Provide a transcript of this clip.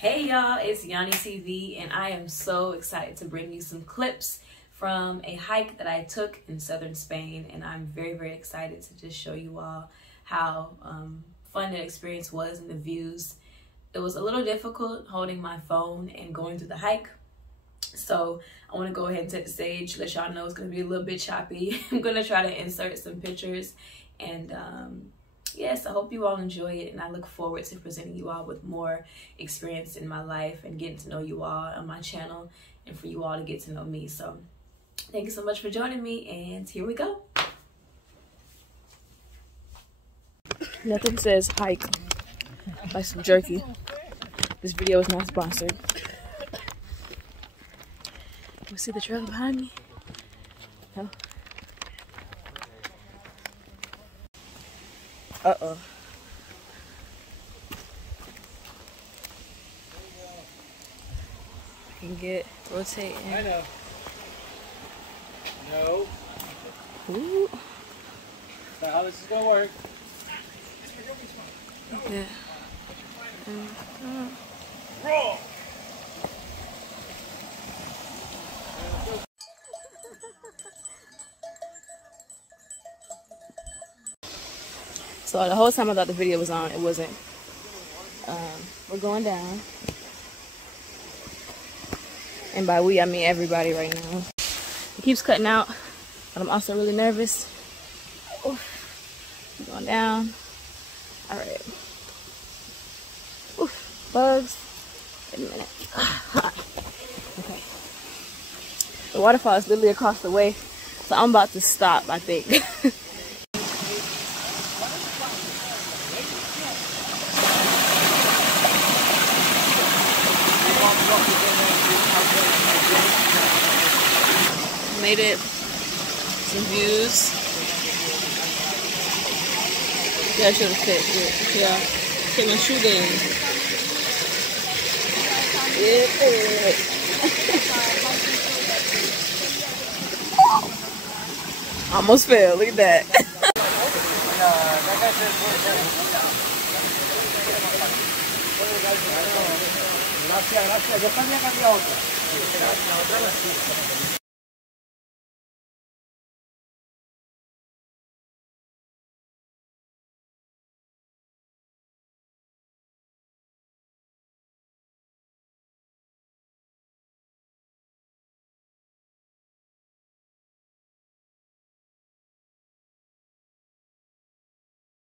Hey y'all, it's Yani TV, and I am so excited to bring you some clips from a hike that I took in southern Spain, and I'm very excited to just show you all how fun the experience was and the views. It was a little difficult holding my phone and going through the hike, so I want to go ahead and take the stage, let y'all know it's going to be a little bit choppy. I'm going to try to insert some pictures, and yes, I hope you all enjoy it, and I look forward to presenting you all with more experience in my life and getting to know you all on my channel and for you all to get to know me. So thank you so much for joining me, and here we go. Nothing says hike like some jerky. This video is not sponsored. You see the trail behind me? No. Uh-oh. I can get rotating. I know. No. Ooh. That's not how this is gonna work. Yeah. Roll. So the whole time I thought the video was on, it wasn't. We're going down. And by we, I mean everybody right now. It keeps cutting out, but I'm also really nervous. Oof. Going down. All right. Oof. Bugs. Wait a minute. Okay. The waterfall is literally across the way, so I'm about to stop, I think. Made it. Some views. Yeah, I should have fit. Yeah. Take my shoe down. Yeah. Almost fell. Look at that. Gracias, yo también había otra.